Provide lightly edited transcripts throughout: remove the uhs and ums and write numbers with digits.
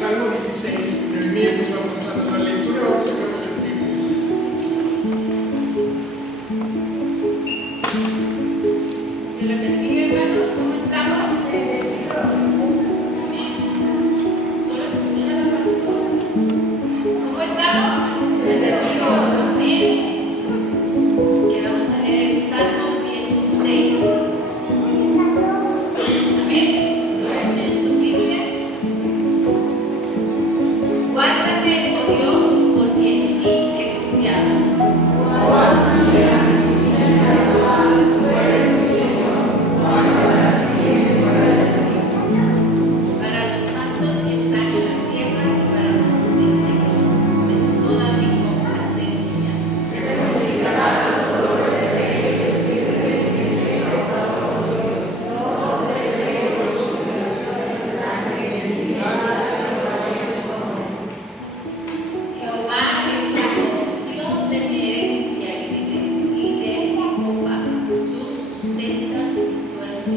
Salmo 16, Nehemías nos va a pasar la lectura, vamos a sacar nuestras Biblias. Y repetir, hermanos, ¿cómo estamos? Solo escuchar al pastor. ¿Cómo estamos? Bien. Que vamos a leer el Salmo 16. Amén. ¿Todos tienen sus Biblias? Guárdame, oh Dios, porque en ti he confiado. Para los santos que están en la tierra y para los íntegros es toda mi complacencia. Jehová es la porción de mi herencia y de mi copa. Tú sustentas mi suerte.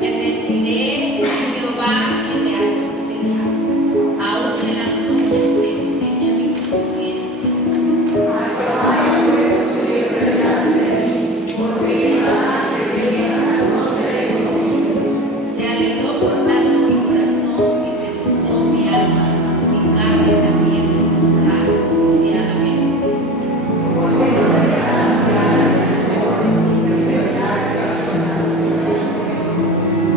Bendeciré a Jehová que me aconseja. Aún en las noches te enseña mi conciencia. Se alegró por tanto mi corazón y se gozó mi alma. Mi carne también reposará confiadamente.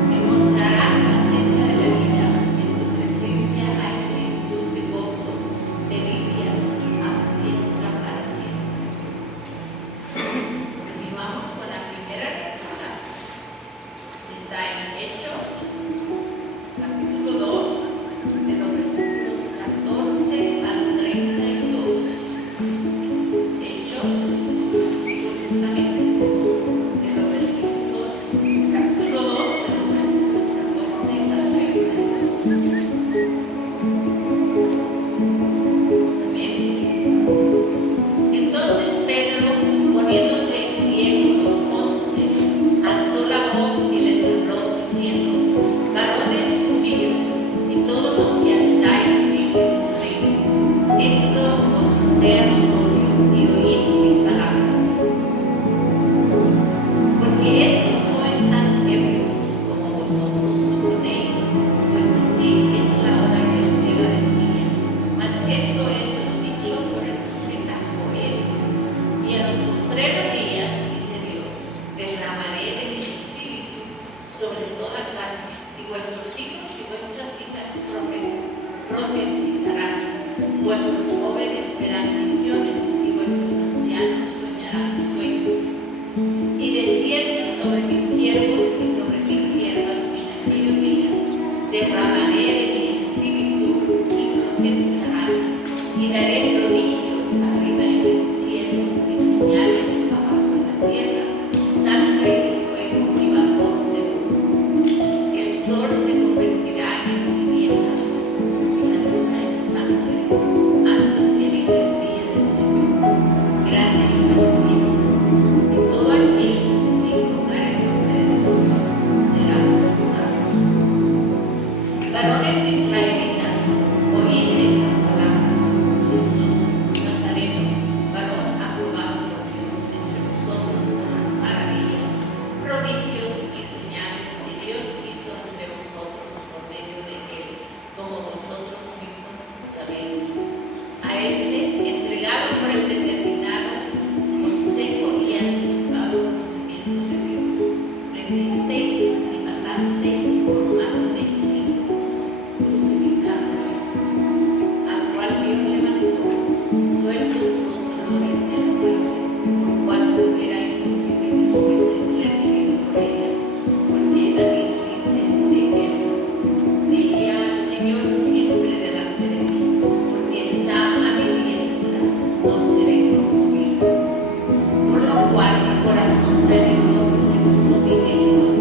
Me mostrarán la senda de la vida. En tu presencia hay plenitud de gozo, delicias a tu diestra para siempre. Continuamos con la primera lectura. Está en Hechos, capítulo 2, de los versículos 14 al 32. Hechos, Antiguo Testamento, de los versículos, capítulo 2, de los versículos 14 al 32. Amén. Entonces Pedro, poniéndose en pie con los 11, alzó la voz y les habló diciendo: varones judíos y todos los que habitáis en Jerusalén, esto os sea notorio y oíd mis palabras. Porque estos no están ebrios como vosotros suponéis, puesto que es la hora tercera del día. Mas esto es lo dicho por el profeta Joel. Y en los postreros días, dice Dios, derramaré de mi espíritu sobre toda carne, y vuestros hijos y vuestras hijas profetizarán, vuestros jóvenes verán visiones, y vuestros ancianos soñarán sueños. Y de cierto sobre mis siervos y sobre mis siervas en aquellos días derramaré de mi espíritu y profetizarán, y daré prodigios arriba en el cielo y señales abajo en la tierra, sangre y fuego y vapor de humo. El sol se convertirá en tinieblas y la luna en sangre antes que venga el día del Señor, grande y manifiesto. Y todo aquel que invocar el nombre del Señor será salvo. Varones israelitas, oíd estas palabras. Jesús Nazareno, varón aprobado por Dios entre vosotros con las maravillas, prodigios y señales que Dios hizo entre vosotros por medio de él, como vosotros mismos sabéis. A este, entregado por el determinado consejo y anticipado conocimiento de Dios, prendisteis y matasteis por mano de enemigos, crucificándole, al cual Dios levantó, sueltos los dolores de la muerte, por cuanto era imposible que fuese redimido por ella, porque David dice de él: veía al Señor siempre delante de mí, porque está a mi diestra, no seré conmovido. Por lo cual mi corazón se alegró y se gozó mi lengua,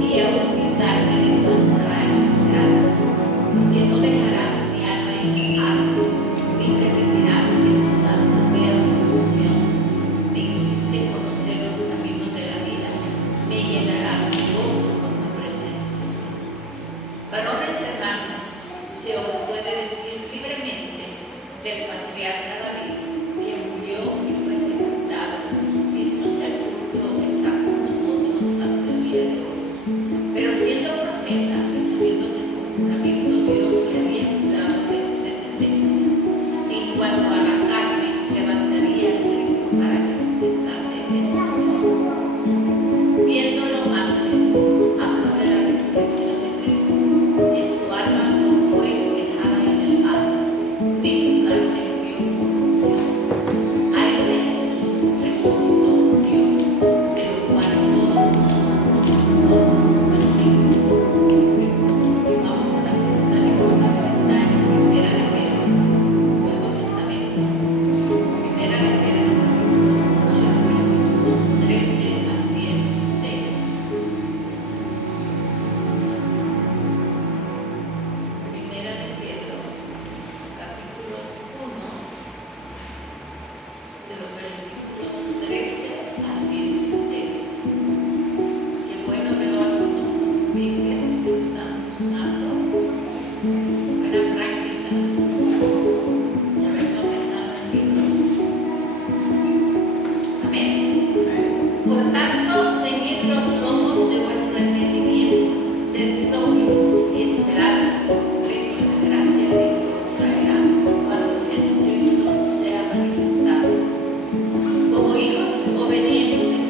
y aún mi carne descansará en esperanza, porque no dejarás mi alma en Hades, ni permitirás que tu santo vea corrupción, ni hiciste conocer los caminos de la patriarca David, que murió y fue sepultado, y su sepulcro está con nosotros hasta el día de hoy. Pero siendo profeta y sabiendo del comportamiento Dios le había jurado de su descendencia, en cuanto a la carne, levantaría a Cristo para que se sentase en su trono. Viéndolo antes, habló de la resurrección de Cristo, que su alma no fue dejada en el Hades, ni su carne vio corrupción. A este Jesús resucitó Dios, de lo cual todos nosotros somos testigos. Y vamos a la segunda lectura que está en Primera de Pedro, Nuevo Testamento. Primera de Pedro, capítulo 1, de los versículos 13 al 16. Primera de Pedro, capítulo 1, de los versículos 13 al 16. Qué bueno veo algunos con sus Biblias que lo están buscando. Buena práctica. Saber dónde están los libros. Amén. Por tanto, seguid los lomos de vuestro entendimiento, sed sobrios y esperad con concreto en la gracia que se os traerá cuando Jesucristo sea manifestado. Como hijos obedientes,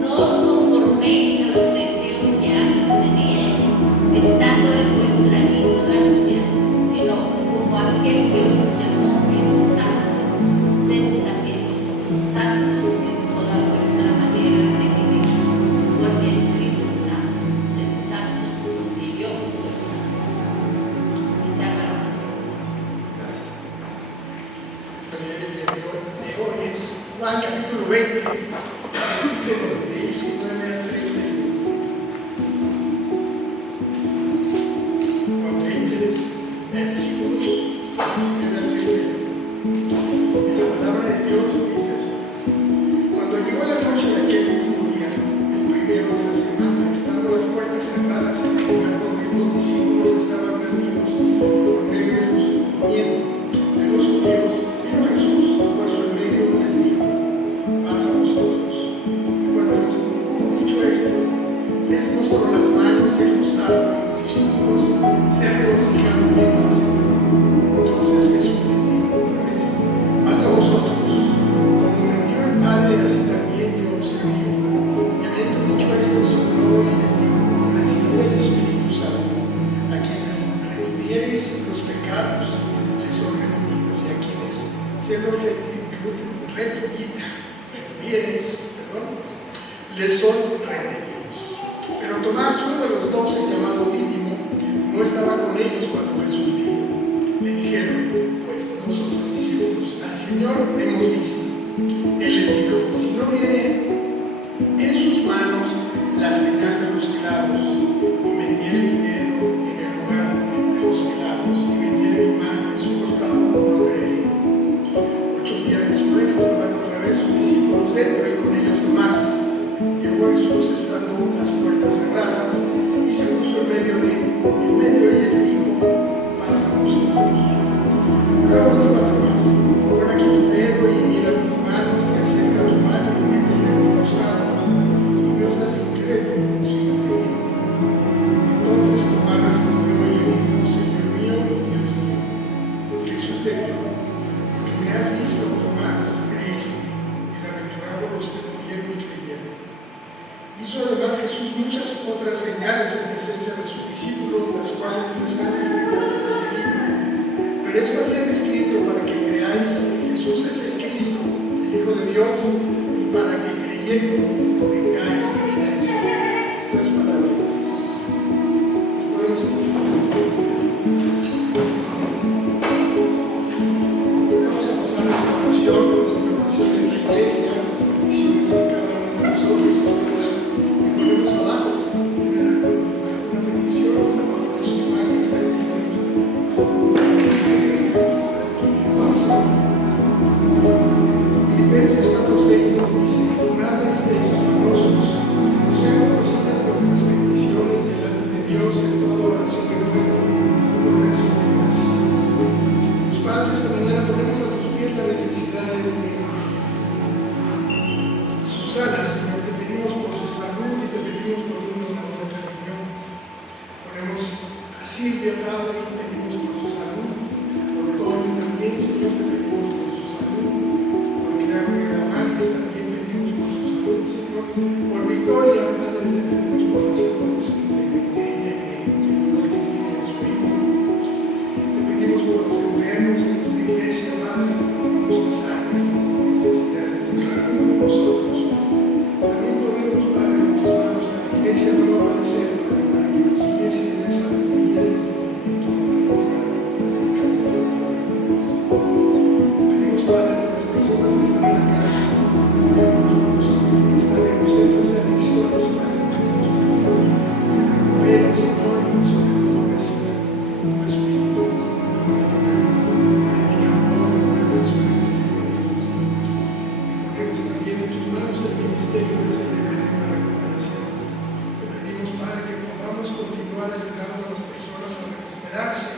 no os conforméis a los deseos que antes teníais, estando en vuestra ignorancia, sino como aquel que os llamó es santo, sed también vosotros santos en toda vuestra manera de vivir, porque escrito está, sed santos porque yo soy santo. Y se abra la palabra. Gracias. El de hoy es Juan capítulo 20, versículos de 19 a 31. Juan 20, versículos de 19 a 31. Y la palabra de Dios dice así: Cuando llegó la noche de aquel mismo día, el primero de la semana, estando las puertas cerradas en el lugar donde los discípulos estaban reunidos por medio de los miedo de los judíos, vino Jesús, puesto en medio, les dijo: Paz a vosotros. Y cuando les hubo dicho esto, les mostró las manos y el costado, y los discípulos se regocijaron viendo al Señor. Entonces Jesús les dijo otra vez: Paz a vosotros. Como me envió el Padre, así también yo os envío. Y habiendo dicho esto, sopló y les dijo: Recibid el Espíritu Santo. A quienes remitiereis los pecados, les son remitidos, y a quienes se los retuviereis, les son retenidos. Pero Tomás, uno de los 12, llamado Dídimo, no estaba con ellos cuando Jesús vino. Le dijeron, pues, nosotros discípulos, al Señor hemos visto. Él les dijo: si no viene en sus manos la señal de los clavos, y metiere mi dedo en el lugar de los clavos, y metiere mi mano en su costado, no creeré. 8 días después estaban otra vez sus discípulos dentro, y con ellos Tomás. Llegó Jesús estando las puertas cerradas, y se puso en medio y les dijo: Paz a vosotros. Luego dijo a Tomás: pon aquí tu dedo y mira mis manos, y acerca tu mano y métela en mi costado, y no seas incrédulo, sino creyente. Entonces Tomás respondió y le dijo: Señor mío y Dios mío. Jesús le dijo: porque me has visto, Tomás, creíste. Bienaventurados los que no vieron y creyeron. Hizo además Jesús muchas otras señales en presencia de sus discípulos, las cuales no están escritas en este libro. Pero esto se ha escrito para que creáis que Jesús es el Cristo, el Hijo de Dios, y para que creyendo tengáis vida en su nombre. Esto es palabra de Dios. Nos podemos sentar. Vamos a pasar nuestra oración, nuestra oración en la iglesia, las bendiciones en cada uno de nosotros. Y ponemos abajo, si tienen alguna bendición, abajo de sus manos, vamos a Filipenses 4:6 nos dice: nada estéis afanosos Susana, Señor, te pedimos por su salud y te pedimos por un donador de riñón. Ponemos a Silvia, Padre, y pedimos por su salud. Por Tony también, Señor, te pedimos por su salud. Por Milagro y Damaris también pedimos por su salud, Señor. Por Victoria, Padre, te pedimos por la salud de ella y el dolor que tiene en su vida. Te pedimos por los enfermos de nuestra iglesia, Padre. Pedimos que sanes las necesidades de cada uno de nosotros. También podemos, Padre, nuestras manos a la iglesia no amanecer, Padre, para que nos guíes y des sabiduría y entendimiento para te pedimos, Padre, por las personas que están en la cárcel. Te pedimos por los que están en los centros de adicciones, Padre. Te pedimos por que se recuperen, Señor, y sobre todo reciban tu espíritu como predicador, una persona que esté con ellos. Y ponemos también en tus manos el ministerio de celebrar una recuperación. Te pedimos, Padre, que podamos continuar ayudando a las personas a recuperarse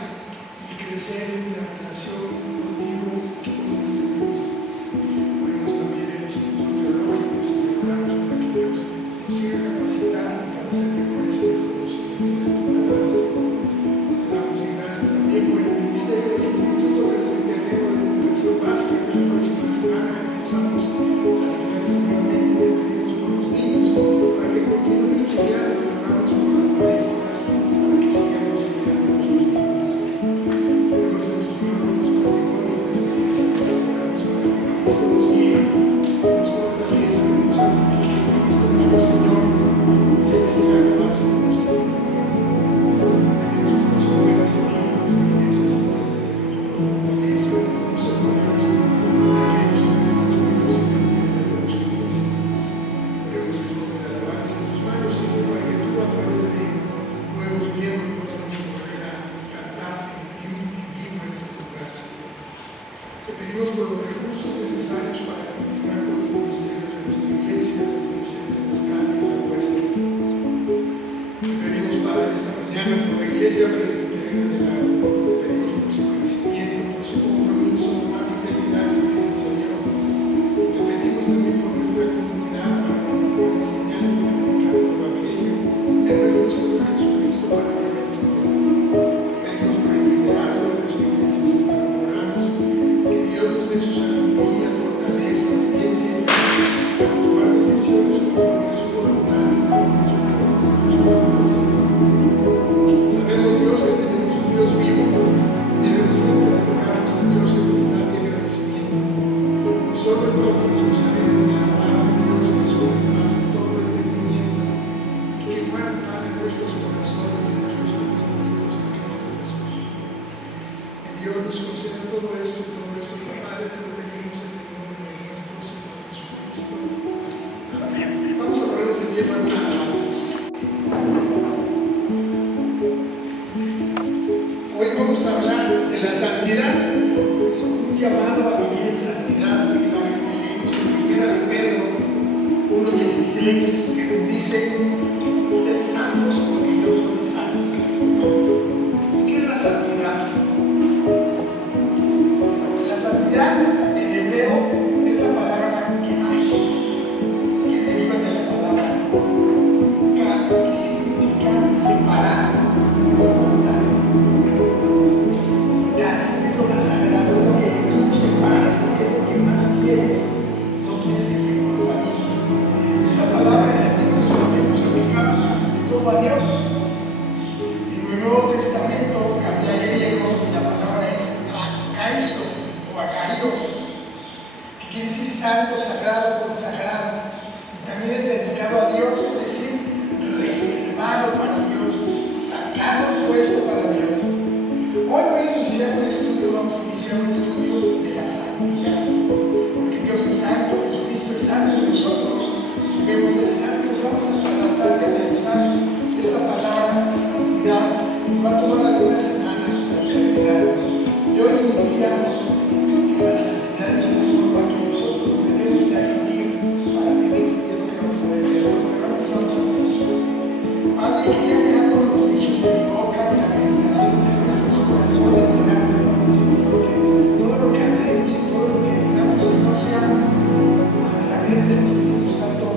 y crecer en la relación contigo y con nuestro Dios. Ponemos también el Instituto Teológico, Señor, oramos para que Dios nos siga capacitando para ser mejores en el conocimiento de tu palabra. Te damos gracias también por el ministerio del Instituto Presbiteriano de Educación Básica, que la próxima semana empezamos las clases nuevamente. Te pedimos por los niños para que continúen estudiando y oramos por las maestras para que sigan enseñando a nuestros niños. Ponemos en tus manos los matrimonios de esta iglesia, oramos para que Cristo nos guíe, nos fortalezca, nos santifique en Cristo nuestro Señor y Él sea la base de nuestro matrimonio. Pedimos por los jóvenes también de nuestra iglesia, Señor, por fortaleza, por ser con Dios, de aquellos que en el futuro nos sirven de nuestra iglesia. Ponemos el poder de alabanza en tus manos, Señor, para que tú a través de nuevos miembros podamos volver a cantarte en vivo en este lugar, Señor. Te pedimos por los recursos necesarios para continuar con los ministerios de nuestra iglesia, los ministerios de Pascal y la Puesta. Te pedimos, Padre, esta mañana por la iglesia presbiteriana del Lago. Te pedimos por su crecimiento, por su compromiso, por la fidelidad y obediencia a Dios. Y te pedimos también por nuestra comunidad para continuar enseñando y predicando el Evangelio de nuestro Señor Jesucristo para el gloria tuya. Te pedimos por el liderazgo de nuestra iglesia, Señor. Oramos que Dios nos dé su sabiduría, fortaleza, obediencia y fe para tomar decisiones conforme a su voluntad y conforme a su propósito. Sabemos, Dios, que tenemos un Dios vivo y debemos siempre acercarnos a Dios en humildad y agradecimiento. Y solo entonces gozaremos de la paz de Dios que sobrepasa todo entendimiento y que guarde, Padre, nuestros corazones y nuestros pensamientos en Cristo Jesús. Que Dios nos conceda todo esto, Padre, te lo pedimos en el nombre de nuestro Señor Jesucristo. Amén. Vamos a ponernos en pie para una alabanza. Hoy vamos a hablar de la santidad. Es un llamado a vivir en santidad. Que leemos en 1 de Pedro 1:16, que nos dice: sed santos porque yo soy santo. ¿Y qué es la santidad? La santidad en hebreo es la palabra kedash, que deriva de la palabra kad, que significa separar o cortar. Es lo más sagrado, es lo que tú separas, porque es lo que más quieres, no quieres que se contamine. Esta palabra en el Antiguo Testamento se aplicaba de todo a Dios. En el Nuevo Testamento cambia al griego y la palabra es akaizo o acarios, que quiere decir santo, sagrado, consagrado, y también es dedicado a Dios, es decir, reservado para Dios, sacado, puesto para Dios. Hoy voy a iniciar un estudio, vamos a iniciar un estudio de la santidad, porque Dios es santo, Jesucristo es santo y nosotros debemos ser santos. Vamos a tratar de analizar esa palabra santidad, nos va a tomar algunas semanas para terminar. Y hoy iniciamos que la santidad es una forma que nosotros debemos de adquirir para vivir, y es lo que vamos a ver hoy, pero antes vamos a ver. Padre, que sea creado con los dichos de mi boca y la meditación de nuestros corazones delante de ti, Señor, que todo lo que hablemos y todo lo que digamos, Señor, sea a través del Espíritu Santo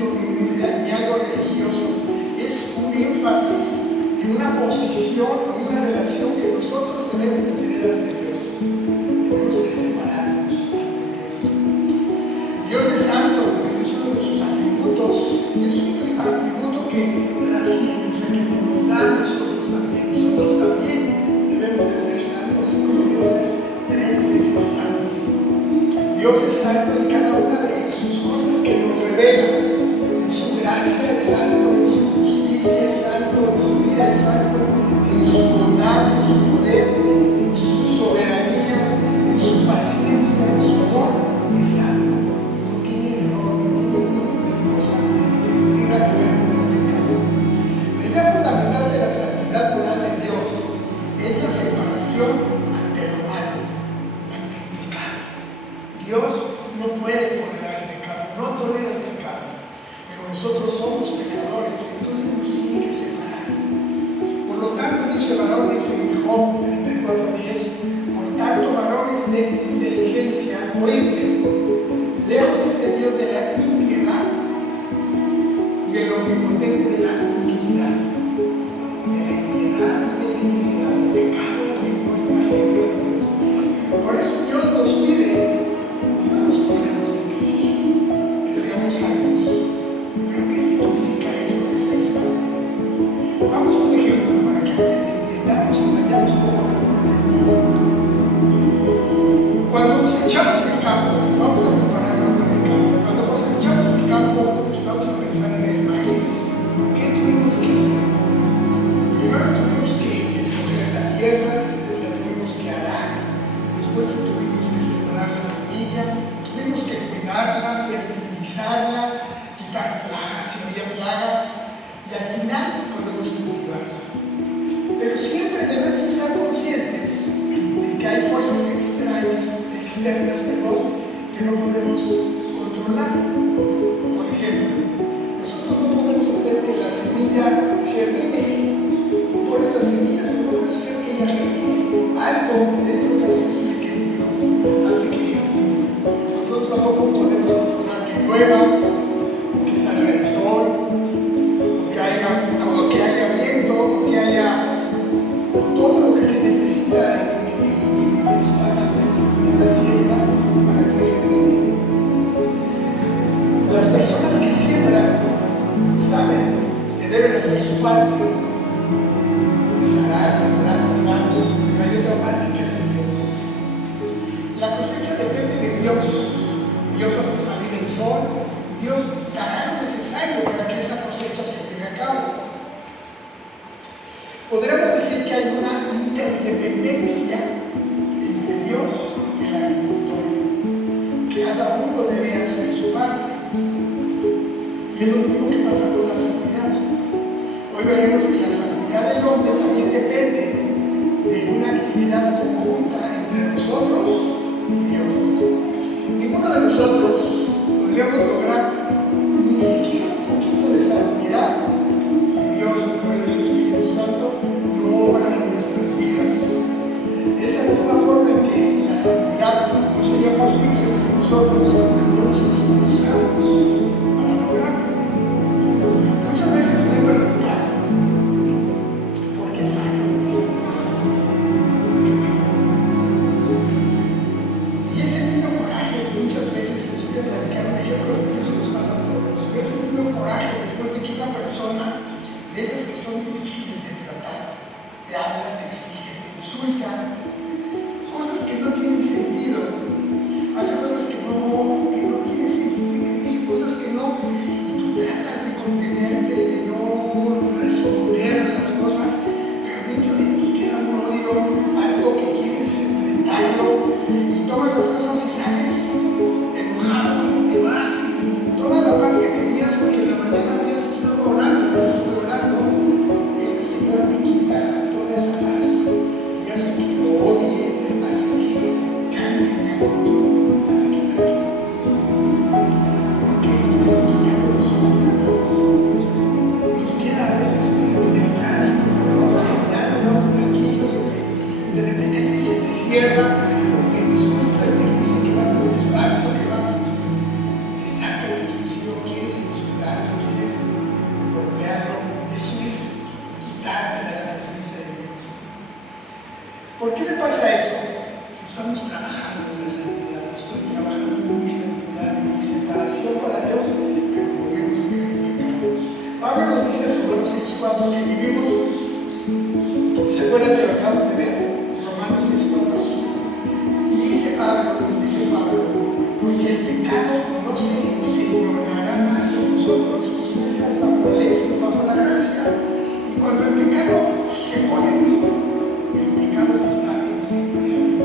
sentido ni algo religioso. Es un énfasis en una posición, en una relación que nosotros debemos de tener ante Dios. Tenemos que separarnos ante Dios. Dios es santo, ese es uno de sus atributos, y es un atributo que trasciende, o sea, que nos da a nosotros también. Nosotros también debemos de ser santos, así como Dios es 3 veces santo. Dios es santo en cada una de sus cosas que nos revela. En su gracia es santo, en su justicia es santo, en su vida es santo, en su bondad, en su poder, en su soberanía, en su paciencia, en su amor, es santo. No tiene error, no tiene ninguna cosa que tenga que ver con el pecado. La idea fundamental de la santidad moral de Dios es la separación ante lo malo, ante el pecado. Dios no puede tolerar el pecado, no tolera el pecado, pero nosotros somos pecadores, entonces nos tiene que separar. Por lo tanto, dice varones en Job 34:10, por tanto, varones de inteligencia, oídme, lejos esté Dios de la impiedad y el omnipotente de la iniquidad. De la impiedad y de la iniquidad, el pecado que no está cerca de Dios. Por eso Dios nos pide, nos exige que seamos santos. ¿Pero qué significa eso de ser santo? Vamos a un ejemplo para que entendamos y vayamos poco a poco entendiendo. Cuando cosechamos el campo, vamos a compararlo con el campo. Cuando cosechamos el campo, vamos a pensar en el maíz. ¿Qué tuvimos que hacer? Primero tuvimos que escoger la tierra, la tuvimos que arar, después tuvimos que sembrar la semilla, tuvimos que cuidarla, fertilizarla, quitar plagas si había plagas, y al final podemos cultivarla. Pero siempre debemos estar conscientes de que hay fuerzas externas, que no podemos controlar. Por ejemplo, nosotros no podemos hacer que la semilla germine. Tú pones la semilla, no puedes hacer que ella germine. Algo dentro de la semilla, que es Dios, hace que germine. Nosotros tampoco podemos controlar que llueva, o que salga el sol, o que haya viento, o que haya todo lo que se necesita en el espacio de la siembra para que germine. Las personas que siembran saben que deben hacer su parte, arar, sembrar, cuidar, pero hay otra parte que hace Dios. La cosecha depende de Dios, y Dios hace salir el sol, y Dios dará lo necesario para que esa cosecha se lleve a cabo. Podríamos decir que hay una interdependencia entre Dios y el agricultor. Cada uno debe hacer su parte. Y es lo mismo que pasa con la santidad. Hoy veremos que la santidad del hombre también depende de una actividad conjunta entre nosotros y Dios. Ninguno de nosotros podríamos lograr ni siquiera un poquito de santidad si Dios, a través del Espíritu Santo, no obra en nuestras vidas. De esa misma forma en que la santidad no sería posible si nosotros no nos esforzamos para lograrlo. Muchas veces me he preguntado, ¿por qué fallo en mi santidad? ¿Por qué peco? Y he sentido coraje muchas veces. Les voy a platicar un ejemplo, porque eso nos pasa a todos. Yo he sentido coraje después de que una persona, de esas que son difíciles de tratar, te habla, te exige, te insulta, cosas que no tienen sentido, hace cosas que no tienen sentido, y que dice cosas que no, y tú tratas de contenerte, de no responder a las cosas, pero dentro de ti queda un odio, algo que quieres enfrentarlo, y tomas las cosas y sales enojado, y te vas, y toda la paz que tenías, porque en la mañana habías estado orando, yo estuve orando, este Señor me quita toda esa paz, y hace que lo pasado que vivimos. ¿Se acuerdan que lo acabamos de ver? Romanos 6:4. Y dice Pablo, nos dice Pablo, porque el pecado no se enseñoreará más en nosotros, porque nuestras naturalezas bajo la gracia. Y cuando el pecado se pone en mí, el pecado se está enseñoreando.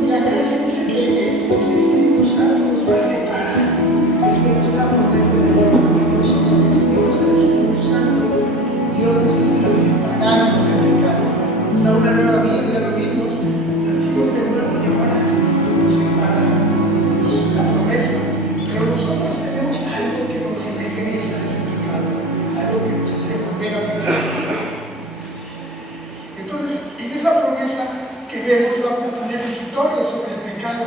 Y la gracia dice que el Espíritu Santo nos va a separar. Esa es una promesa de Dios. Cuando nosotros recibimos al Espíritu Santo, Dios nos está separando del pecado. Nos da una nueva vida, ya lo vimos. Nacimos de nuevo y ahora nos separa. Eso es una promesa. Pero nosotros tenemos algo que nos regresa a ese pecado, algo que nos hace volver a pecar. Entonces, en esa promesa que vemos, vamos a tener victoria sobre el pecado.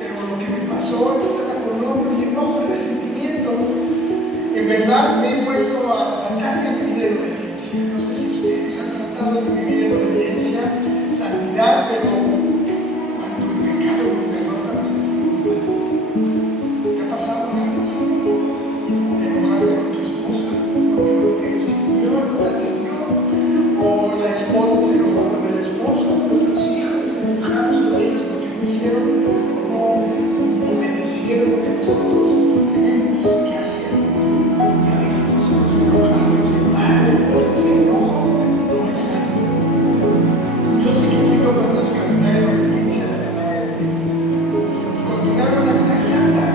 Pero lo que me pasó, estaba con odio y enojo y resentimiento. En verdad me he puesto a tratar de vivir en obediencia. No sé si ustedes han tratado de vivir en obediencia, santidad, pero cuando el pecado nos derrota, nos sentimos mal. ¿Te ha pasado algo así? Te enojaste con tu esposa porque no te sirvió, no te atendió. O la esposa se enojó con el esposo, nuestros hijos se enojamos con ellos porque no hicieron o no obedecieron lo que nosotros tenemos que hacer. Y a veces eso nos enoja, nos separa de Dios, ese enojo no es santo. Yo sé que tú y yo podemos caminar en obediencia a la palabra de Dios y continuar una vida santa.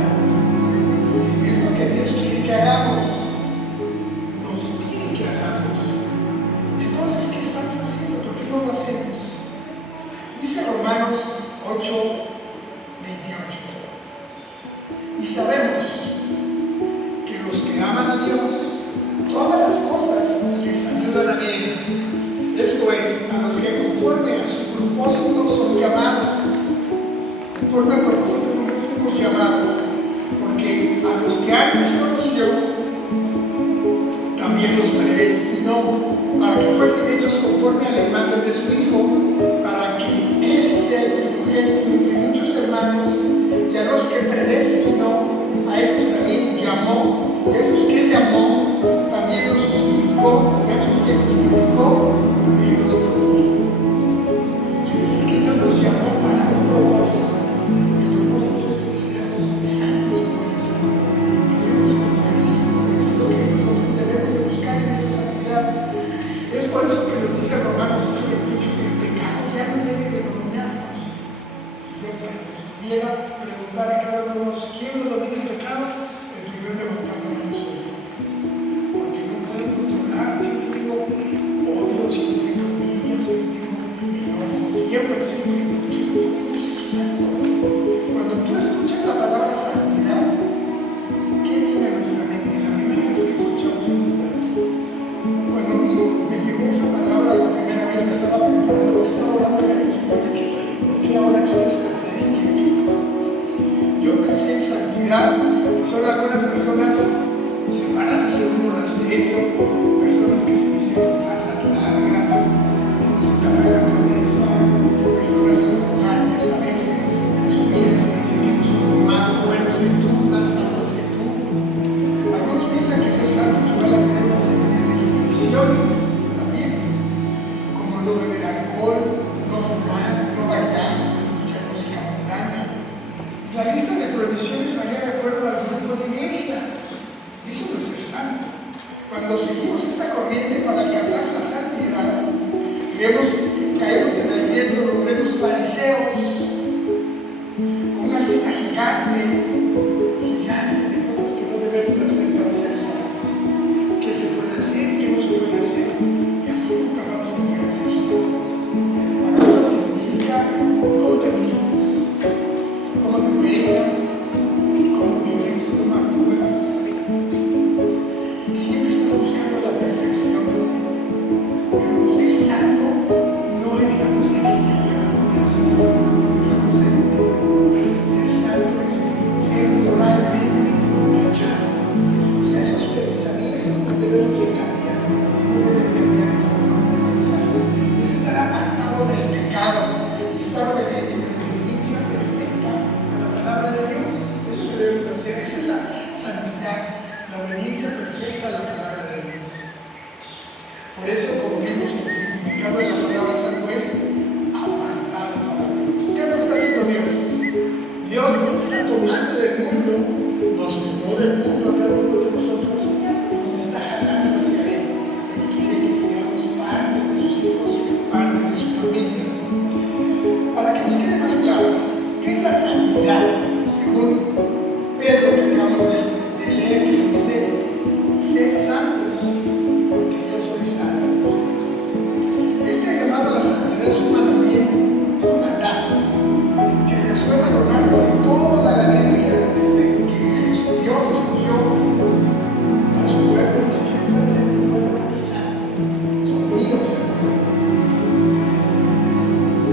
Es lo que Dios quiere que hagamos, nos pide que hagamos. Entonces, ¿qué estamos haciendo? ¿Por qué no lo hacemos? Dice Romanos 8:28. Y sabemos que los que aman a Dios, todas las cosas les ayudan a bien. Esto es, a los que conforme a su propósito son llamados. Conforme al propósito de Dios fuimos llamados. Porque a los que antes conoció, también los predestinó para que fuesen hechos conforme a la imagen de su Hijo, para que Él sea el primogénito entre muchos hermanos. Y a los que predestinó, a esos también llamó, y a esos que llamó, también los justificó, y a esos que justificó, también los glorificó. Quiere decir que Dios nos llamó para un propósito, y el propósito es que seamos santos como el Señor, que seamos como Cristo. Eso es lo que nosotros debemos de buscar en esa santidad. Es por eso que nos dice Romanos 8:28 que el pecado ya no debe de dominarnos. Si yo pudiera preguntar a cada uno de nosotros quién no domina el pecado, el primero en levantar la mano soy yo. Porque no puedo controlar, siempre tengo odio, siempre tengo envidia, siempre tengo enojo, siempre tengo que no podemos ser santos. Cuando tú escuchas la palabra santidad, ¿qué viene a nuestra mente la primera vez que escuchamos santidad? Cuando a mí me llegó esa palabra la primera vez que estaba preparando, estaba hablando de Dios, ¿de qué ahora quieres que predique? Yo pensé en santidad, que son algunas personas separadas en un monasterio, personas que se visten con faldas largas, que se tapan la cabeza, personas arrogantes a veces, presumidas, que dicen que no son más buenos que tú, más santos que tú. Algunos piensan que ser santo equivale a tener una serie de restricciones también, como no beber alcohol, no fumar, no bailar, escuchar música mundana. La lista de prohibiciones varía de acuerdo al grupo de iglesia. Eso no es ser santo. Cuando seguimos esta corriente para alcanzar la santidad, caemos en el riesgo de volvernos fariseos, con una lista gigante de cosas que no debemos hacer para ser santos. ¿Qué se puede hacer y qué no se puede hacer? Y así nunca vamos a llegar a ser santos. Palabra significa cómo te vistes, cómo te peinas, cómo vives, cómo actúas. Siempre estás buscando la perfección, pero ser santo no es la cosa exterior que haces, sino la cosa interior. Ser santo es ser moralmente enganchado. O sea, esos pensamientos debemos de cambiar, no debe de cambiar nuestra forma de pensar. Es estar apartado del pecado y estar en obediencia perfecta a la palabra de Dios. Es lo que debemos hacer. Esa es la santidad, la obediencia perfecta a la palabra de Dios. Por eso, como vimos, el significado de la palabra santo es apartado para Dios. ¿Qué es lo que está haciendo Dios? Dios nos está tomando del mundo, nos tomó del mundo a cada uno de nosotros y nos está jalando hacia Él. Él quiere que seamos parte de sus hijos, parte de su familia. Para que nos quede más claro, ¿qué es la santidad? Según Pedro, que acabamos de leer, que nos dice: sed santos, porque yo soy santo, dice Dios. Este llamado a la santidad es un mandamiento, es un mandato que resuena a lo largo de toda la Biblia, desde que Dios escogió a su pueblo y dijo: ustedes van a ser un pueblo santo, son míos, hermano.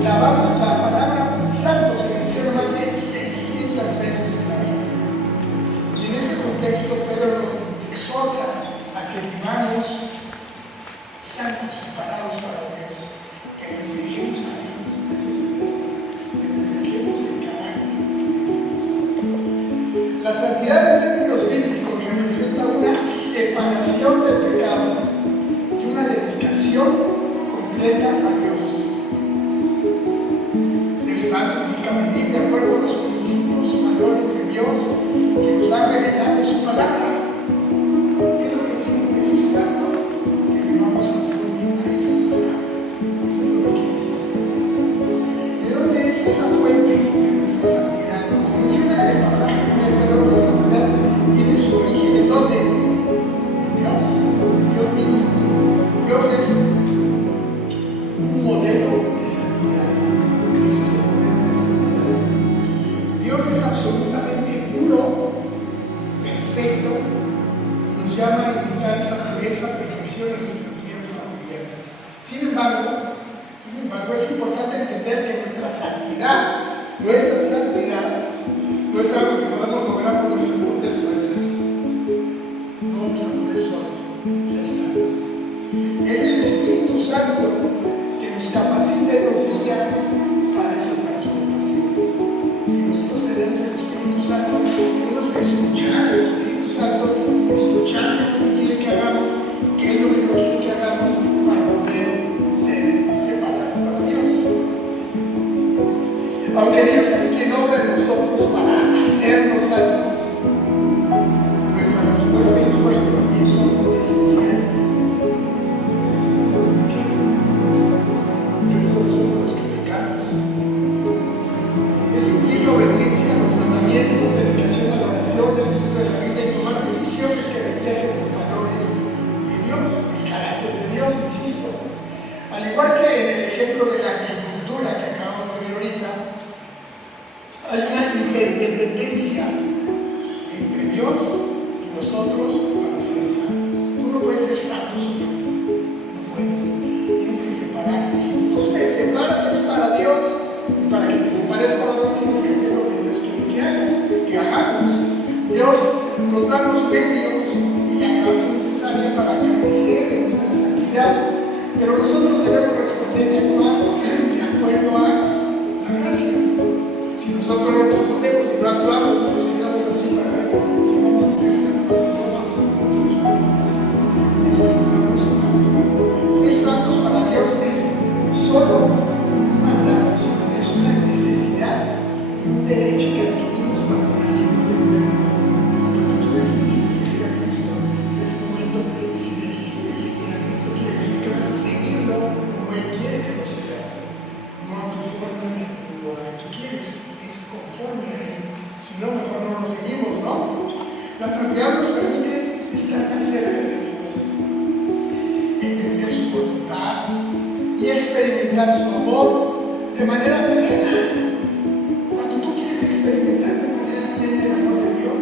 La palabra santo se menciona más de 600 veces en la Biblia. Y en ese contexto, Pedro nos exhorta a que vivamos santos, separados para Dios, que reflejemos a Dios, eso es que reflejemos el carácter de Dios. La santidad en términos bíblicos representa una separación del pecado y una dedicación completa a Dios. Ser santo implica vivir de acuerdo a los principios y valores de Dios que nos ha revelado en su palabra. ¿Qué es lo que significa ser santo? Que vivamos conforme a esta palabra. Eso es lo que quiere decir santo. ¿De dónde es esa fuente de nuestra santidad? Como menciona en el pasaje de Pedro, la santidad tiene su origen ¿en dónde? En Dios mismo. Dios es un modelo de santidad. Ese es el modelo de santidad. Dios es absolutamente puro, perfecto, y nos llama a imitar esa pureza, perfección en nuestras vidas cotidianas. Sin embargo, es importante entender que nuestra santidad no es algo que podamos lograr por nuestras propias fuerzas. No vamos a poder solos ser santos. Es el Espíritu Santo que nos capacita y nos guía para esa transformación. Si nosotros tenemos el Espíritu Santo, tenemos que escuchar al Espíritu Santo, escuchar qué es lo que quiere que hagamos, qué es lo que no quiere que hagamos para poder ser separados para Dios. Aunque Dios es quien obra en nosotros para hacernos santos, nuestra respuesta y esfuerzo también son esenciales. ¿Por qué? Porque nosotros somos los que pecamos. Esto implica obediencia a los mandamientos, dedicación a la oración, el estudio de la Biblia y tomar decisiones que reflejen los valores de Dios, el carácter de Dios, insisto. Al igual que en el ejemplo de la agricultura que acabamos de ver ahorita, hay una interdependencia entre Dios y nosotros para ser santos. Tú no puedes ser santo solo. No puedes. Tienes que separarte. Si tú te separas es para Dios. Y para que te separes para Dios tienes que hacer lo que Dios quiere que hagas, que hagamos. Dios nos da los medios y la gracia necesaria para crecer en nuestra santidad. Pero nosotros debemos responder y actuar de acuerdo a la gracia. Si nosotros no respondemos y no actuamos, nos quedamos así para ver si vamos a ser santos o no vamos a ser santos. Necesitamos actuar. Ser santos para Dios es solo un mandato, es una necesidad y un derecho que adquirimos cuando nacimos de nuevo. Cuando tú decidiste seguir a Cristo, en ese momento, si decides seguir a Cristo, quiere decir que vas a seguirlo como Él quiere que lo sigas, no a tu forma ni a lo que tú quieres. Conforme a Él, si no, mejor no lo seguimos, ¿no? La santidad nos permite estar más cerca de Dios, entender su voluntad y experimentar su amor de manera plena. Cuando tú quieres experimentar de manera plena el amor de Dios,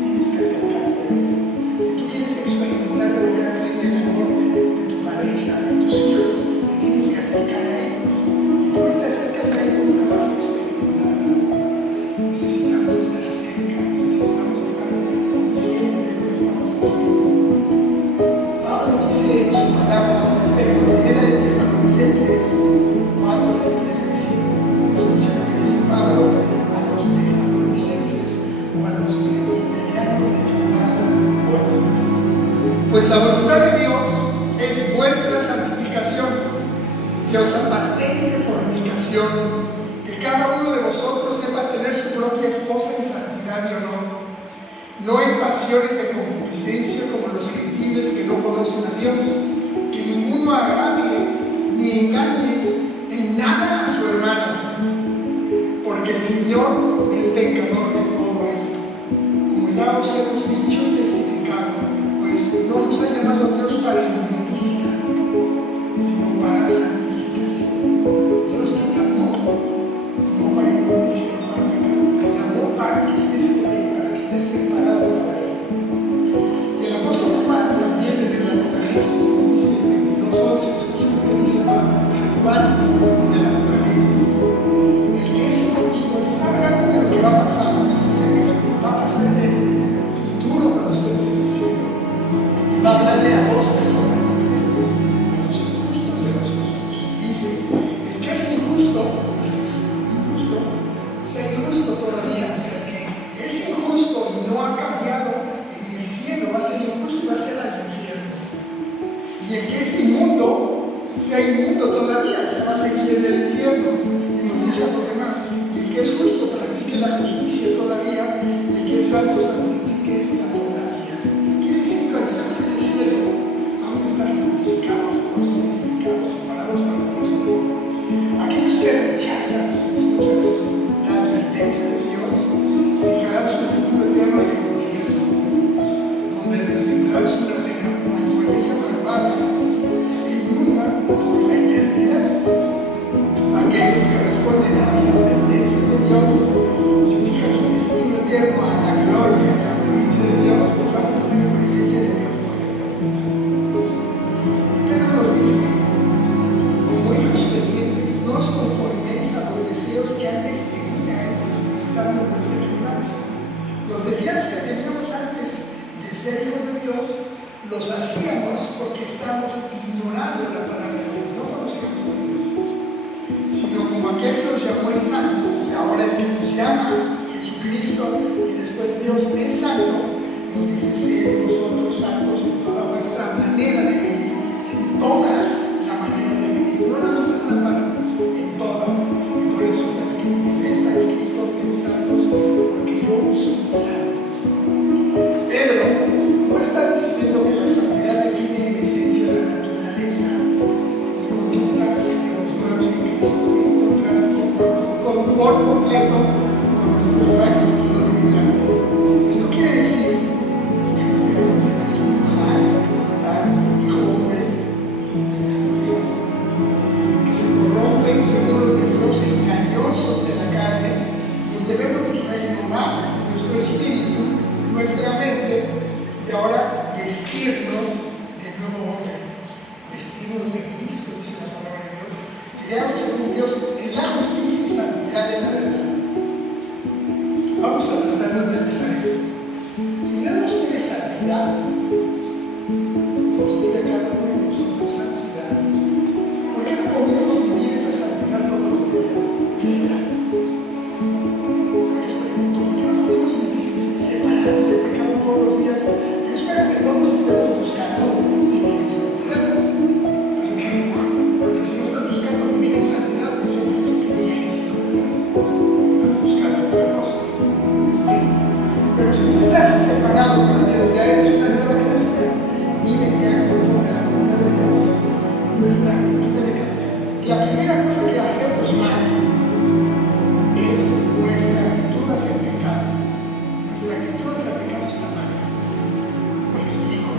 tienes que acercarte a Dios. Si tú quieres experimentar de manera plena el amor de tu pareja, de tus hijos, te tienes que acercar a ellos. Si tú no te acercas a ellos, nunca vas a experimentar. Necesitamos estar cerca, necesitamos estar conscientes de lo que estamos haciendo. Pablo dice en su palabra al respecto, en 1 Tesalonicenses 4, del 13 al 17. Escucha. Pues la voluntad de Dios es vuestra santificación, que os apartéis de fornicación, que cada uno de vosotros sepa tener su propia esposa en santidad y honor, no en pasiones de concupiscencia como los gentiles que no conocen a Dios, que ninguno agravie ni engañe en nada a su hermano, porque el Señor es vengador de todo esto. Como ya os hemos dicho y testificado, pues no nos ha llamado Dios para inmundicia, sino para santificación. Dios te llamó no para inmundicia, no para pecado, te llamó para que estés con Él, para que estés separado para Él. Y el apóstol Juan también en el Apocalipsis nos dice, en 22:11, escuchen lo que dice Juan en el Apocalipsis: el que es injusto está hablando de lo que va a pasar, va a pasar en el futuro cuando estemos en el cielo. Y va a hablarle a dos personas diferentes, a los injustos y a los justos. Y dice, el que es injusto, sea injusto todavía, o sea que es injusto y no ha cambiado en el cielo, va a ser injusto y va a ser al infierno. Y el que es inmundo, sea inmundo todavía, o sea, va a seguir en el infierno. Y nos dice a los demás, y el que es justo practique la justicia todavía, y el que es santo santifique la todavía. Quiere decir que cuando estamos en el cielo, vamos a estar santificados, separados para Dios. Aquellos que rechazan, escuchan la advertencia de Dios, dejarán su destino eterno en el infierno, donde retendrán su naturaleza malvada e inmunda por la eternidad. Aquellos que responden a las advertencias de Dios y fijan su destino eterno a la gloria y a la obediencia de Dios, pues vamos a estar en presencia de Dios por la eternidad. Y Pedro nos dice, como hijos obedientes, no os conforméis a los deseos que antes teníais estando en vuestra ignorancia. Los deseos que teníamos antes de ser hijos de Dios, los hacíamos porque estamos ignorando la palabra de Dios, no conocíamos a Dios. Sino como aquel que os llamó es santo, o sea, ahora el que nos llama, Jesucristo, y después Dios es santo, nos dice, sed vosotros santos en toda vuestra manera de vivir, en toda la manera de vivir, no nada más en una parte, en toda. Y por eso está escrito, sed santos, porque yo soy santo. Pedro no está diciendo que la santidad define en esencia la naturaleza y conducta de los nuevos en Cristo, en contraste por completo con nuestro extraño estilo de vida. Esto quiere decir que nos debemos de despojar, matar el hijo hombre del alma, que se corrompen según los deseos engañosos de la carne. Nos debemos renovar nuestro espíritu, nuestra mente, y ahora vestirnos del nuevo hombre, vestirnos de Cristo, dice la palabra de Dios, creados según Dios en la justicia y santidad de la verdad. Vamos a tratar de analizar esto. Si Dios nos pide santidad, nos pide a cada uno de nosotros santidad. ¿Por qué no podemos vivir esa santidad todos los días? ¿Qué será? Les pregunto, ¿por qué no podemos vivir separados del pecado todos los días? Yo espero que todos estemos buscando vivir en santidad. Primero, porque si no estás buscando vivir en santidad, pues yo pienso que ni eres hijo de Dios. Estás buscando otra cosa. ¿Okay? Pero si tú estás separado para Dios, ya eres una nueva criatura, vives ya conforme a la voluntad de Dios, nuestra actitud debe cambiar. Y la primera cosa que hacemos mal es nuestra actitud hacia el pecado. Nuestra actitud hacia el pecado está mal. Me explico.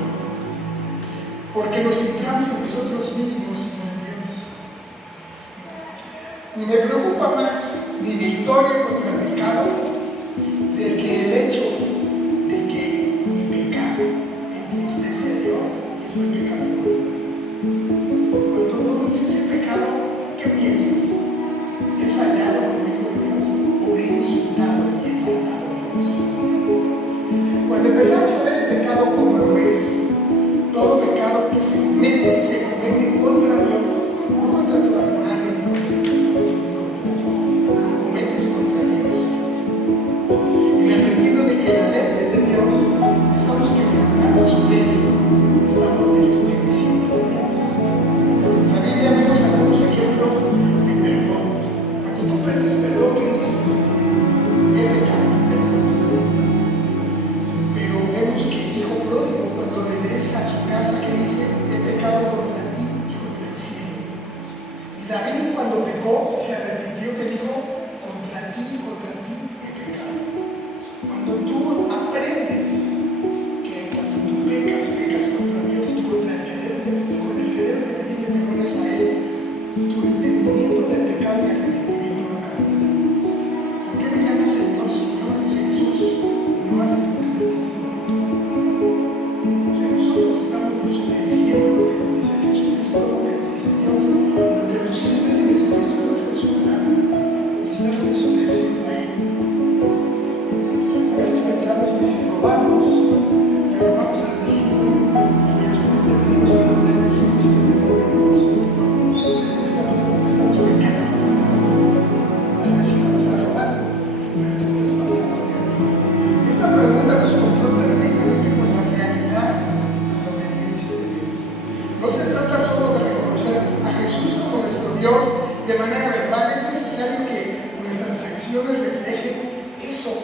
Porque nos centramos en nosotros mismos, no en Dios. Me preocupa más mi victoria contra el pecado de que el hecho de que mi pecado entristece a Dios y estoy pecando contra Dios. Cuando tú dices ese pecado, ¿qué piensas? ¿He fallado como hijo de Dios? ¿O he insultado y he faltado a Dios? Cuando empezamos a ver el pecado como lo es, todo pecado que se comete contra Dios, no contra tu hermano, ni contra tus amigos, lo cometes contra Dios. eso.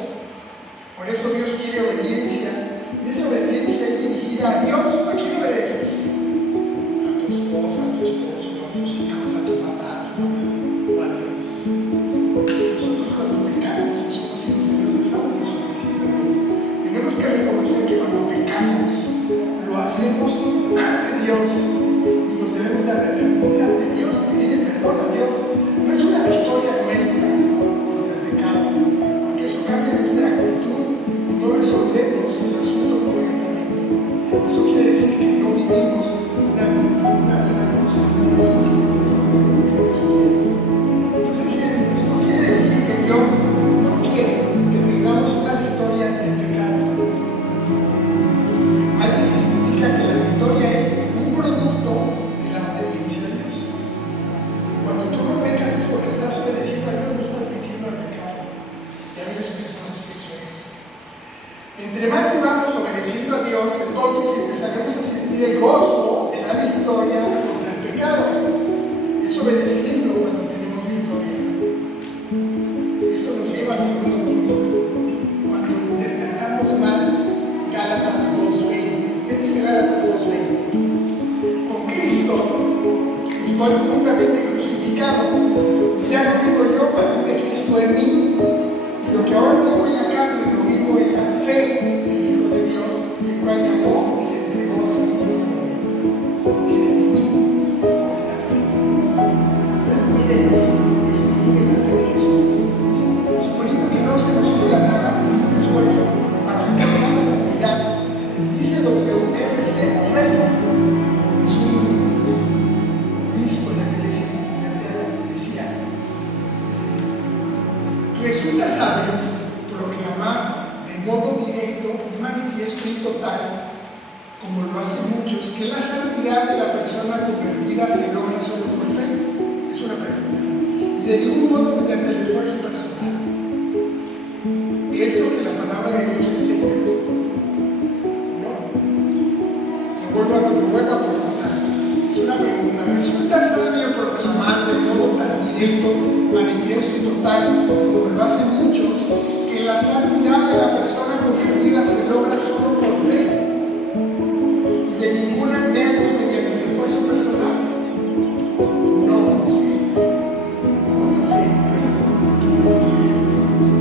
Por eso Dios quiere obediencia, y esa obediencia es dirigida a Dios. ¿A quién obedeces? A tu esposa, a tu esposo, a tus hijos, a tu papá, a tu mamá, o a Dios. Nosotros cuando pecamos y somos hijos de Dios, estamos desobedeciendo a Dios. Tenemos que reconocer que cuando pecamos, lo hacemos ante Dios, y nos debemos de arrepentir ante Dios y pedirle perdón a Dios. No es una victoria nuestra contra el pecado, porque eso cambia nuestra actitud y no resolvemos el asunto correctamente. Eso quiere decir que no vivimos una vida constante conforme a lo que Dios quiere. Entonces esto quiere decir que Dios no quiere que tengamos una victoria en el pecado. Más bien significa que la victoria es un producto de la obediencia a Dios. Cuando tú no pecas es porque estás obedeciendo a Dios, no estás venciendo al pecado. Y a veces pensamos que eso es. Entre más vivamos obedeciendo a Dios, entonces empezaremos a sentir el gozo de la victoria contra el pecado. Es obedeciendo cuando tenemos victoria. Eso nos lleva al segundo punto. Cuando interpretamos mal Gálatas 2:20. ¿Qué dice Gálatas 2:20? Con Cristo estoy juntamente crucificado, y ya no vivo yo, mas vive Cristo en mí. Y lo que ahora vivo en la carne, lo vivo en la fe del Hijo de Dios, el cual me amó y se entregó a sí mismo por mí. Dice, vivir por la fe. No es vivir en la fe, es vivir en la fe de Jesucristo. Suponiendo que no se nos pida nada, ningún esfuerzo para alcanzar la santidad, dice W.R.C. Raymond, es un obispo de la iglesia de Inglaterra, decía: resulta sabio proclamar de modo directo y manifiesto y total, como lo hacen muchos, que la santidad de la persona convertida se logra solo por fe. Es una pregunta. Y de ningún modo mediante el esfuerzo personal. ¿Es lo que la palabra de Dios enseña? No. Lo vuelvo a preguntar. Es una pregunta. ¿Resulta sabio proclamar de modo tan directo, manifiesto y total, como lo hacen muchos, que la santidad de la persona convertida se logra solo por fe y de ninguna medio mediante el esfuerzo personal? No, dice J.C.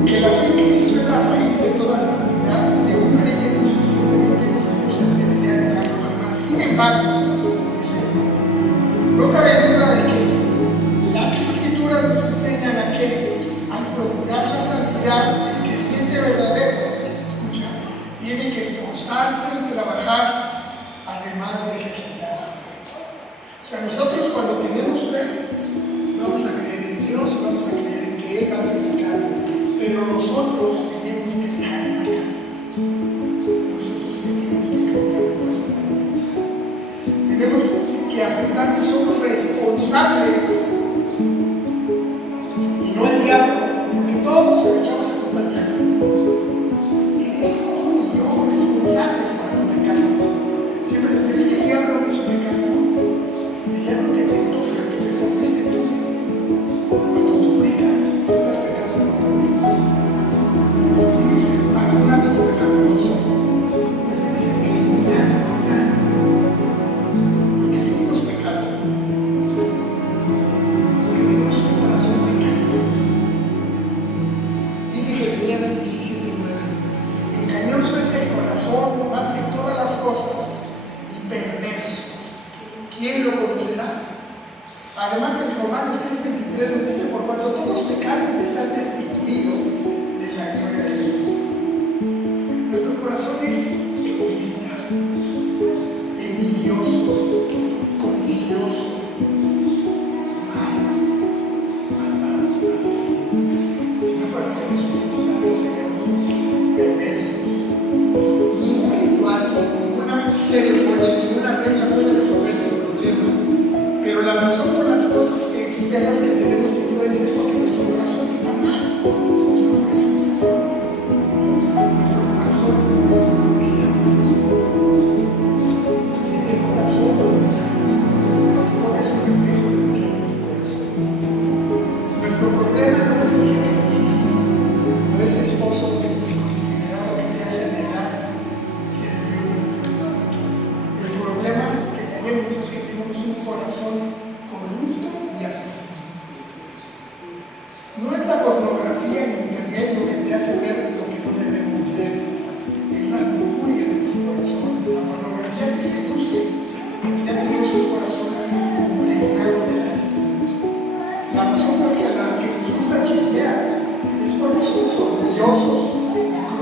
que la fe en Cristo es la raíz de toda santidad de un creyente suficientemente digno se atrevería a negarlo jamás. Sin embargo, dice, no cabe duda de que las Escrituras nos enseñan a que, al procurar la santidad, el creyente verdadero, escucha, tiene que esforzarse y trabajar, además de ejercitar su fe. O sea, nosotros cuando tenemos fe, vamos a creer en Dios y vamos a creer en que Él va a hacer el cambio. Pero nosotros tenemos que dejar el pecado. Nosotros tenemos que cambiar nuestra forma de pensar. Tenemos que aceptar que somos responsables y no el diablo, porque todos nos echamos a culpa al diablo. Eres tú y yo responsables cuando pecamos. Siempre es que el diablo me hizo pecado. El diablo te tentó, pero el que pecó fuiste tú. Cuando tú pecas, tú estás pecando contra Dios. Tienes algún hábito pecaminoso, pues debes eliminarlo ya. Porque seguimos pecando. Porque tenemos un corazón pecador. Dice Jeremías 17:9. Engañoso es el corazón más que todas las cosas y perverso. ¿Quién lo conocerá? Además, en Romanos 3:23 nos dice: por cuanto todos pecaron y están destituidos de la gloria de Dios. Nuestro corazón es egoísta, envidioso, codicioso, malvado, asesino. Si no fuera por los Espíritu Santo, seríamos perversos. Y ningún ritual, ninguna ceremonia, ninguna regla puede resolver ese problema. Pero la razón por las cosas cristianas que tenemos influencia es porque nuestro corazón está mal. Nuestro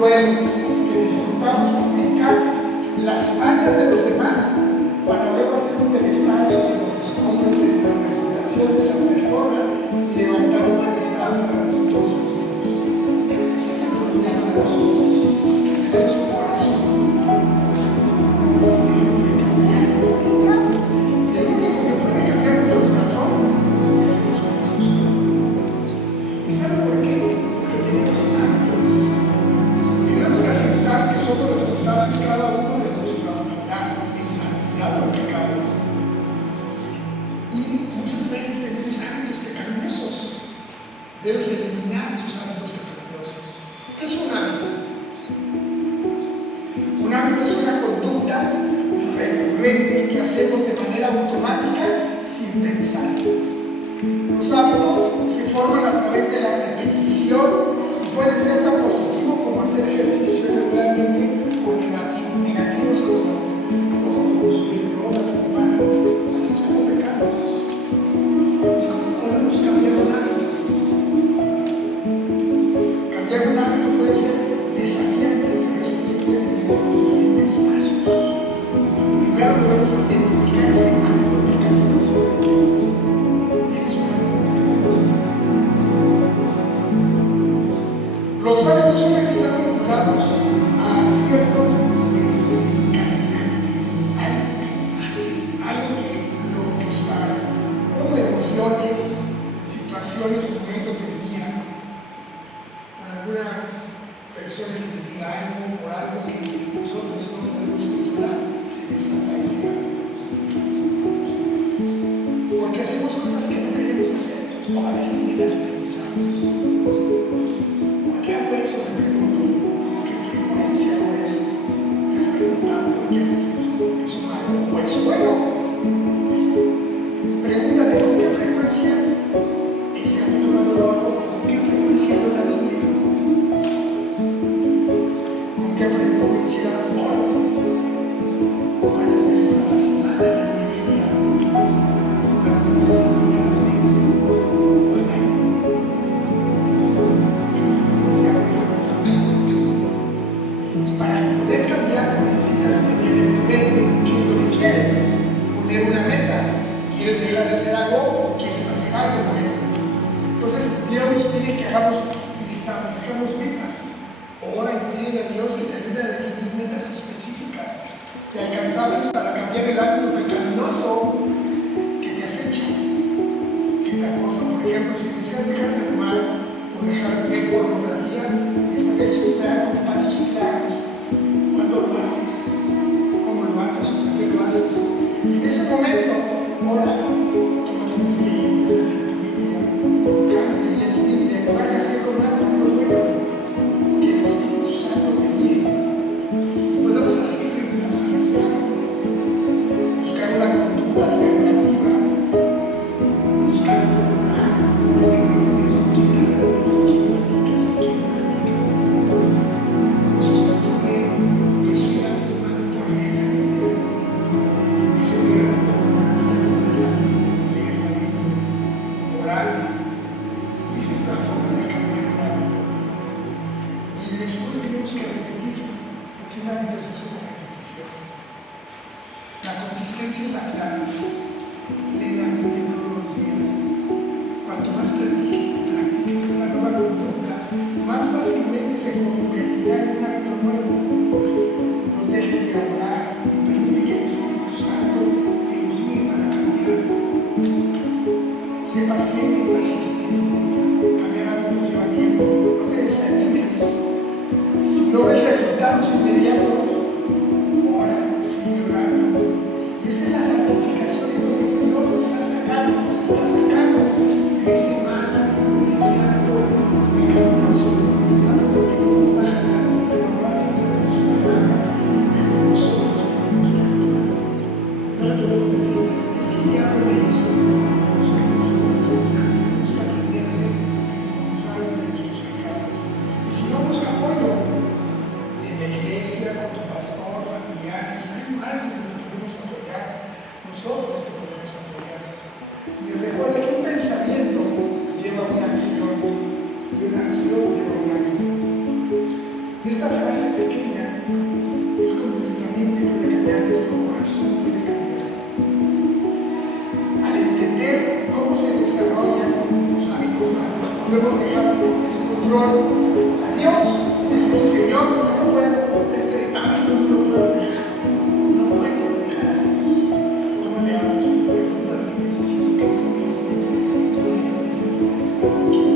crueles, que disfrutamos publicar las fallas de los demás para luego hacer un pedestal sobre los escombros de la reputación de esa persona y levantar un pedestal para nosotros mismos. Ese es el problema de nosotros, que tenemos un corazón y debemos de cambiar nuestro corazón. Y el único que puede cambiar nuestro corazón es el Espíritu Santo. ¿Y saben por qué? Porque tenemos hábitos. Tenemos que aceptar que somos responsables cada uno de nuestra humildad, en santidad o pecado. Y muchas veces tenemos hábitos pecaminosos. Debes eliminar esos hábitos pecaminosos. ¿Qué es un hábito? Un hábito es una conducta recurrente que hacemos de manera automática sin pensar. Los hábitos se forman a través de la repetición y pueden ser tan positivos como hacer ejercicio regularmente o negativos como consumir drogas o fumar. Así son los pecados. ¿Y cómo podemos cambiar un hábito? Cambiar un hábito puede ser desafiante, pero es posible mediante los siguientes pasos. Primero debemos identificar ese hábito pecaminoso. ¿Tienes un hábito pecaminoso? Los hábitos suelen estar vinculados a ciertos desencadenantes, algo que hace, algo que lo dispara, como emociones, situaciones o momentos del día, por alguna persona que te diga algo, por algo que nosotros no podemos controlar, se desata ese hábito. Porque hacemos cosas que no queremos hacer, o a veces ni las pensamos. ¿Por qué hago eso? Me pregunto. ¿Con qué frecuencia hago eso? ¿Te has preguntado por qué haces eso? ¿Es malo o es bueno? Pregúntate con qué frecuencia ese hábito no lo hago, con qué frecuencia leo la Biblia, con qué frecuencia oro, cuántas veces a la semana leo la Biblia, cuántas veces al día, al mes o al año. Y para poder cambiar necesitas tener en tu mente qué es lo que quieres, poner una meta. ¿Quieres dejar de hacer algo o quieres hacer algo bueno? Entonces Dios nos pide que hagamos y establezcamos metas. Ora y pide a Dios que te ayude a definir metas específicas y alcanzables para cambiar el hábito pecaminoso que te acecha, que te acosa. Por ejemplo, si deseas dejar de fumar o dejar de ver pornografía, establece un plan con pasos claros. ¿Cuándo lo haces? ¿Cómo lo haces? ¿Por qué lo haces? Y en ese momento, ora, toma tu Biblia y empieza a leer tu Biblia. Cambia y lee tu Biblia. En lugar de hacerlo malo, hazlo bueno. Que el Espíritu Santo te guíe. Y podemos así reemplazar ese hábito. Buscar una conducta alternativa. Buscar tu lugar donde te reúnes, con quién te reúnes, con quién platicas, con quién no platicas. Sustituye ese hábito malo por leer la Biblia. Ese hábito por pornografía, por ver la Biblia, leer la Biblia, orar. Y esa es la forma de cambiar un hábito. Y después tenemos que repetirlo, porque un hábito es eso, una repetición. La consistencia es la clave. Lee la Biblia todos los días. Cuanto más practiques esta nueva conducta, más fácilmente se convertirá en un hábito nuevo. No dejes de orar y permite que el Espíritu Santo te guíe para cambiar. Sé paciente y persistente. Cambiar hábitos lleva tiempo. No te desanimes. Si no ves resultados inmediatos, ora, sigue orando. Y es en las santificaciones donde Dios nos está sacando de ese mal hábito, de ese hábito pecaminoso. Y es la forma que Dios nos va jalando, pero lo hace a través de su palabra. Pero nosotros tenemos que actuar. No le podemos decir, es que el diablo me hizo. Nosotros somos responsables, tenemos que aprender a ser responsables de nuestros pecados. Y si no busca apoyo en la iglesia, con tu pastor, familiares, hay lugares donde te podemos apoyar. Nosotros te podemos apoyar. Y recuerda que un pensamiento lleva una acción y una acción lleva un hábito. Y esta frase pequeña es como nuestra mente puede cambiar, nuestro corazón puede cambiar. Al entender cómo se desarrollan los hábitos malos, podemos dejar el control a Dios y decirle: Señor, yo no puedo, este hábito no lo puedo dejar, no puedo dejar así. ¿Cómo le hago, Señor? Ayúdame, necesito que tú me guíes, que tú me ayudes a cambiar.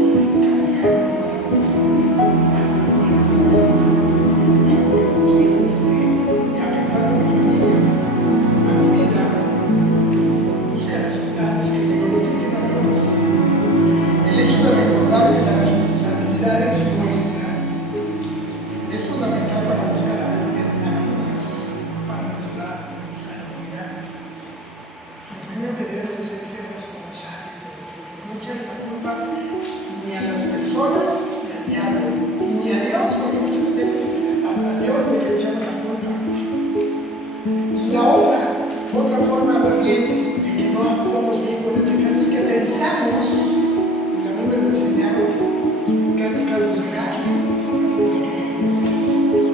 Otra forma también de que no actuamos bien con el pecado es que pensamos, y también me lo enseñaron, que hay pecados graves,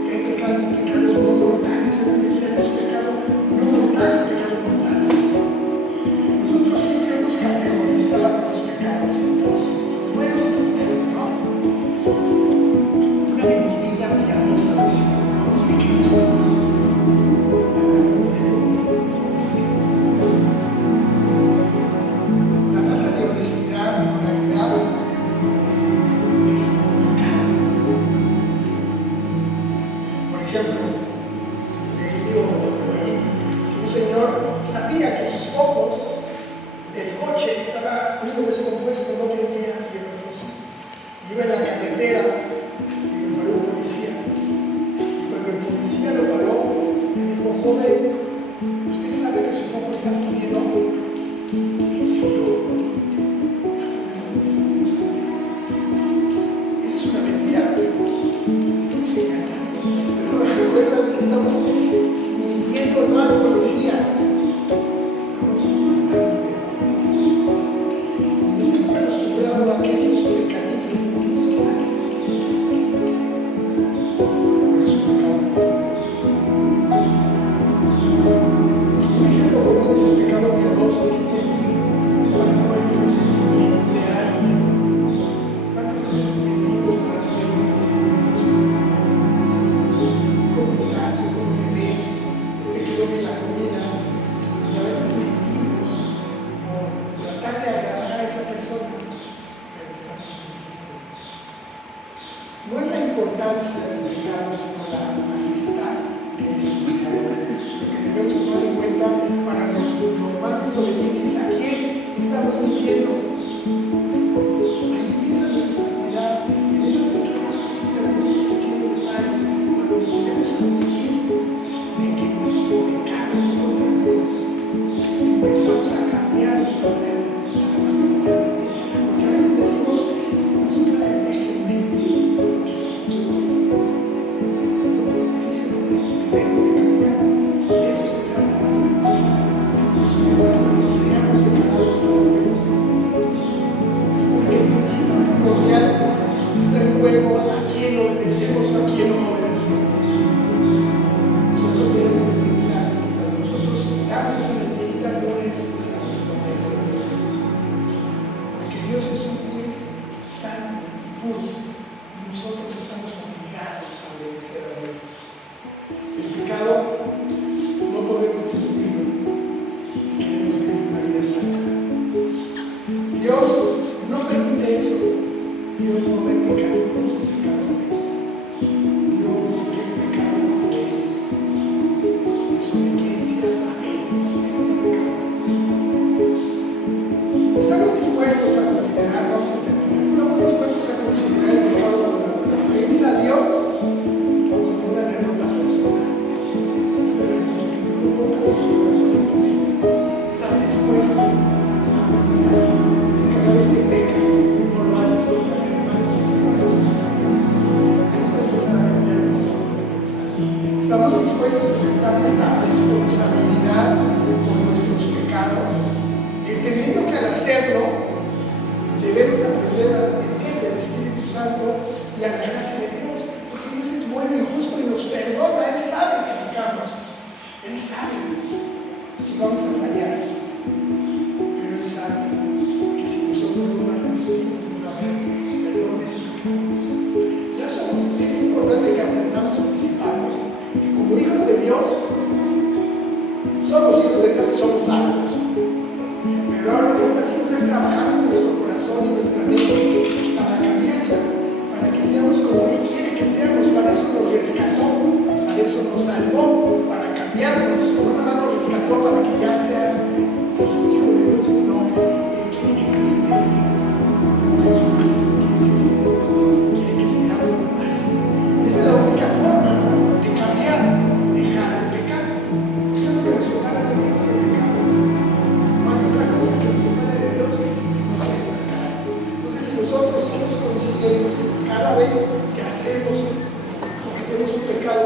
que hay pecados no mortales. Se me decía: es pecado no mortal y pecado mortal. Nosotros siempre hemos categorizado los pecados en dos, los buenos y los malos, ¿no? Una mentirilla piadosa decimos, ¿no? Y de que no somos. Iba en la carretera y lo paró un policía. Y cuando el policía lo paró, le dijo: joven, ¿usted sabe que su foco está fundido? ¿En serio? ¿Está fundido? No sabía. Eso es una mentira. Estamos engañando. Pero recuerda que estamos mintiendo, no al policía. Estamos faltando. Y nos hemos acostumbrado a que eso es un pecadillo. No es la importancia del pecado, sino la majestad del legislador. Lo que debemos tomar en cuenta para normar nuestra obediencia: ¿a quién estamos mintiendo? Ahí empieza la responsabilidad en esas pequeñas cositas, en esos pequeños detalles, cuando nos hacemos conscientes de que nuestro pecado es contra Dios. Empezamos a cambiar nuestra manera de pensar, nuestra manera de vivir, porque a veces decimos: no se puede verse en mente. Debemos de cambiar. De eso se trata la santidad. De eso se trata de que seamos separados para Dios. Porque el principio primordial está en juego: a quién obedecemos o a quién no obedecemos. Nosotros debemos de pensar que cuando nosotros damos esa mentirita, no es la persona, es el Dios. Porque Dios es un juez santo y puro, y nosotros estamos obligados a obedecer a Dios. El pecado no podemos dividirlo si queremos vivir una vida santa. Dios no permite eso. Dios no ve pecaditos y pecadores. Dios ve el pecado como es. Desobediencia a Él. Ese es el pecado. Estamos dispuestos a considerar, vamos a terminar, estamos dispuestos a considerar el pecado como ofensa a Dios o como una derrota personal. No pongas en tu corazón en tu mente. ¿Estás dispuesto a pensar que cada vez que pecas no lo haces contra mi hermano, sino lo haces contra Dios? Ahí va a empezar a cambiar nuestra forma de pensar. Estamos dispuestos a enfrentar nuestra responsabilidad por nuestros pecados, entendiendo que al hacerlo debemos aprender a depender del Espíritu Santo y a la gracia de Dios, porque Dios es bueno y sabe que vamos a fallar, pero Él sabe que si nosotros no nos arrepentimos, no va a haber perdón de su pecado. Ya somos, es importante que aprendamos a anticiparnos que como hijos de Dios, somos hijos de Dios y somos salvos. Pero ahora lo que está haciendo es trabajar con nuestro corazón y nuestra mente para cambiarla, para que seamos como Él quiere que seamos. Para eso nos rescató, para eso nos salvó, para cambiarnos. No nada más nos rescató para que ya seas hijo de Dios, no. Él quiere que seas perfecto. Jesucristo quiere que seamos más. Esa es la única forma de cambiar, dejar de pecar. Eso es lo que nos separa de Dios, el pecado. No hay otra cosa que nos separe de Dios que no sea el pecado. Entonces, si nosotros somos conscientes cada vez que hacemos o que tenemos un pecado,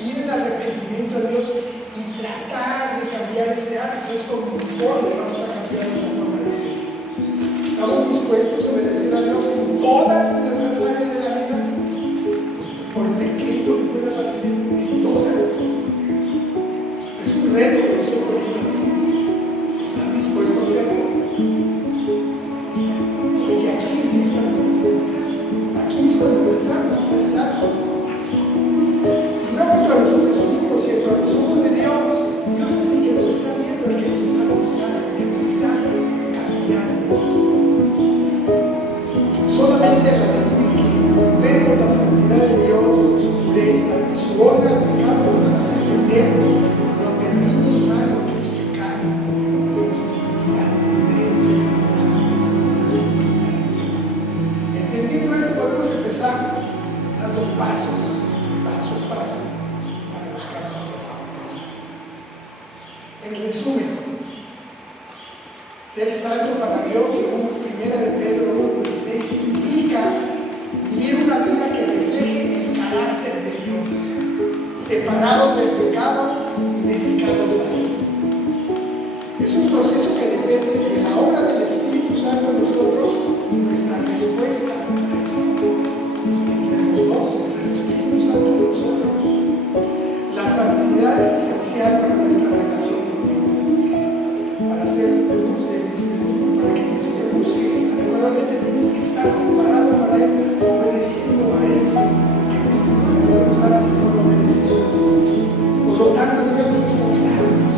ir en arrepentimiento a Dios y tratar de cambiar ese hábito, es como vamos a cambiar esa forma de ser. ¿Estamos dispuestos a obedecer a Dios en todas las áreas de la vida? Por pequeño que pueda parecer, en todas. Es un reto que me estoy poniendo a ti. ¿Estás dispuesto a hacerlo? Porque aquí empieza nuestra seguridad. Aquí es cuando empezamos a ser salvos. Y no contra nosotros mismos, sino a los ojos de Dios. Dios es el que nos está viendo, el que nos está juzgando, el que nos está cambiando. Solamente a la medida en que vemos la santidad de Dios, su pureza y su odio al pecado, podemos entender lo terrible y malo que es pecar con un Dios santo, 3 veces santo, santo, santo. Entendiendo esto, podemos empezar dando pasos, paso a paso, para buscar nuestra santidad. En resumen, ser santo para Dios, según 1 de Pedro 1:16, implica vivir una vida que refleje el carácter de Dios, separados del pecado y dedicados a Él. Es un proceso que depende de la obra del Espíritu Santo en nosotros y nuestra respuesta a ese amor. Entre los dos, entre el Espíritu Santo y nosotros. La santidad es esencial para nuestra relación con Dios, para ser luz de este mundo, para que Dios te use adecuadamente. Tienes que estar separado para Él, obedeciendo a Él. ¿Qué testimonio podemos dar si no lo obedecemos? Por lo tanto, debemos esforzarnos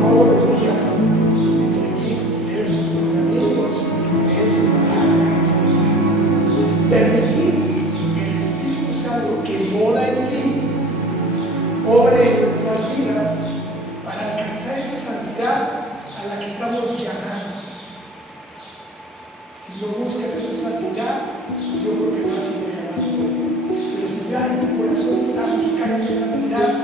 todos los días en seguir y leer sus mandamientos, leer su palabra, permitir que el Espíritu Santo que mora en ti obre en nuestras vidas para alcanzar esa santidad a la que estamos llamados. Si no buscas esa santidad, pues yo creo que no has sido llamado por Dios. Pero si ya en tu corazón está buscar esa santidad,